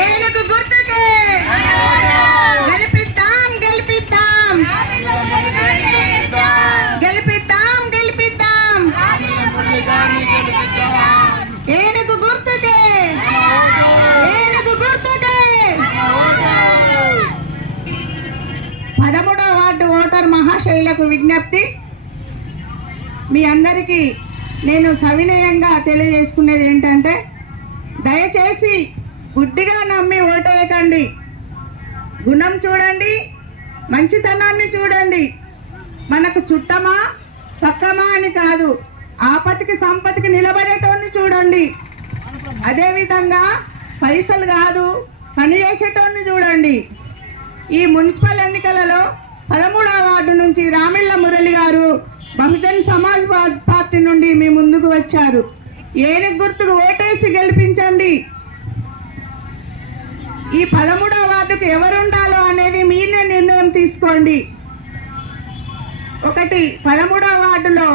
ఏనుగు గుర్తుకే గెలిపిద్దాం గెలిపిద్దాం గెలిపిద్దాం గెలిపిద్దాం ఏనుగు గుర్తుకే ఏనుగు గుర్తుకే 13వ వార్డు ఓటర్ మహాశైలకు విజ్ఞప్తి. మీ అందరికీ నేను సవినయంగా తెలియజేసుకునేది ఏంటంటే, దయచేసి గుడ్డిగా నమ్మి ఓటేయకండి. గుణం చూడండి, మంచితనాన్ని చూడండి. మనకు చుట్టమా పక్కమా అని కాదు, ఆపతికి సంపతికి నిలబడేటోన్ని చూడండి. అదేవిధంగా పైసలు కాదు, పని చేసేటోన్ని చూడండి. ఈ మున్సిపల్ ఎన్నికలలో 13వ వార్డు నుంచి రామిళ్ళ మురళి గారు బహుజన్ సమాజ్ పార్టీ నుండి మీ ముందుకు వచ్చారు. ఏనుగు గుర్తుకు ఓటేసి గెలిపించండి. ఈ 13వ వార్డుకు ఎవరు ఉండాలో అనేది మీరే నిర్ణయం తీసుకోండి. ఒకటి, 13వ వార్డులో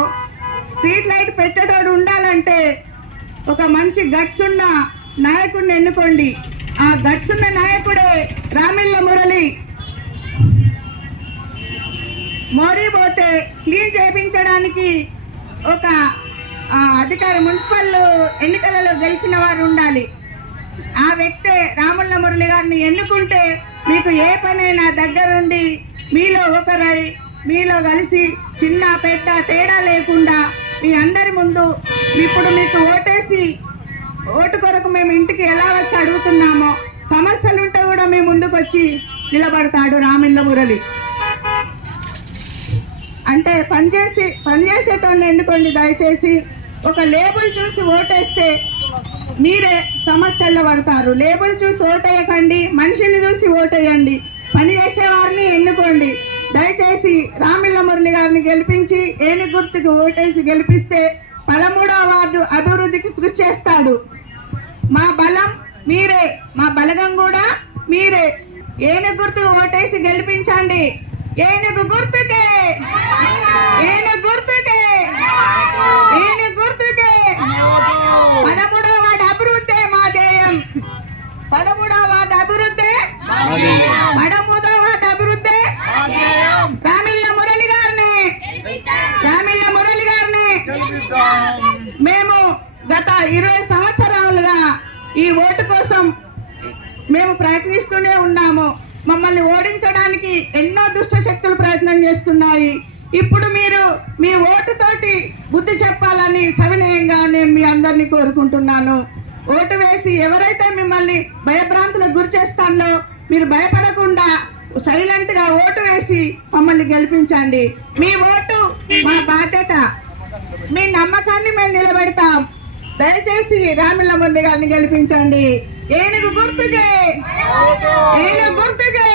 స్ట్రీట్ లైట్ పెట్టేటోడు ఉండాలంటే ఒక మంచి గట్స్ ఉన్న నాయకుడిని ఎన్నుకోండి. ఆ గట్స్ ఉన్న నాయకుడే రామిళ్ళ మురళి. మోరిపోతే క్లీన్ చేయించడానికి ఒక అధికారి మున్సిపల్ ఎన్నికలలో గెలిచిన వారు ఉండాలి. ఆ వ్యక్తే రాముళ్ళ మురళి గారిని ఎన్నుకుంటే మీకు ఏ పనైనా దగ్గరుండి మీలో ఒకరై మీలో కలిసి చిన్న పెద్ద తేడా లేకుండా మీ అందరి ముందు ఇప్పుడు మీకు ఓటేసి ఓటు కొరకు మేము ఇంటికి ఎలా వచ్చి అడుగుతున్నామో, సమస్యలుంటే కూడా మీ ముందుకు వచ్చి నిలబడతాడు రామిళ్ళ మురళి. అంటే పనిచేసేటోడిని ఎన్నుకోండి. దయచేసి ఒక లేబుల్ చూసి ఓటేస్తే మీరే సమస్యల్లో పడతారు. లేబుల్ చూసి ఓటేయకండి, మనిషిని చూసి ఓటేయండి. పని చేసేవారిని ఎన్నుకోండి. దయచేసి రామిళ్ళ మురళి గారిని గెలిపించి ఏనుగు గుర్తుకు ఓటేసి గెలిపిస్తే 13వ వార్డు అభివృద్ధికి కృషి చేస్తాడు. మా బలం మీరే, మా బలగం కూడా మీరే. ఏనుగు గుర్తుకు ఓటేసి గెలిపించండి. ఏనుగు గుర్తుకే ఏనుగు గుర్తుకే ఏనుగు గుర్తుకే 13వ వార్డు అభివృద్ధి మా ధ్యేయం. 13వ వార్డు అభివృద్ధి 13వ వార్డు అభివృద్ధి రామిళ్ళ మురళి గారిని మేము గత 20 సంవత్సరాలుగా ఈ ఓటు కోసం మేము ప్రయత్నిస్తూనే ఉన్నాము. మమ్మల్ని ఓడించడానికి ఎన్నో దుష్ట శక్తులు ప్రయత్నం చేస్తున్నాయి. ఇప్పుడు మీరు మీ ఓటుతోటి బుద్ధి చెప్పాలని సవినయంగా నేను మీ అందరినీ కోరుకుంటున్నాను. ఓటు వేసి ఎవరైతే మిమ్మల్ని భయభ్రాంతులకు గురి చేస్తానో మీరు భయపడకుండా సైలెంట్గా ఓటు వేసి మమ్మల్ని గెలిపించండి. మీ ఓటు మా బాధ్యత. మీ నమ్మకాన్ని మేము నిలబెడతాం. దయచేసి రామిళ్ళ మురళి గారిని గెలిపించండి. ఏనుగు గుర్తుకే ఏనుగు గుర్తుకే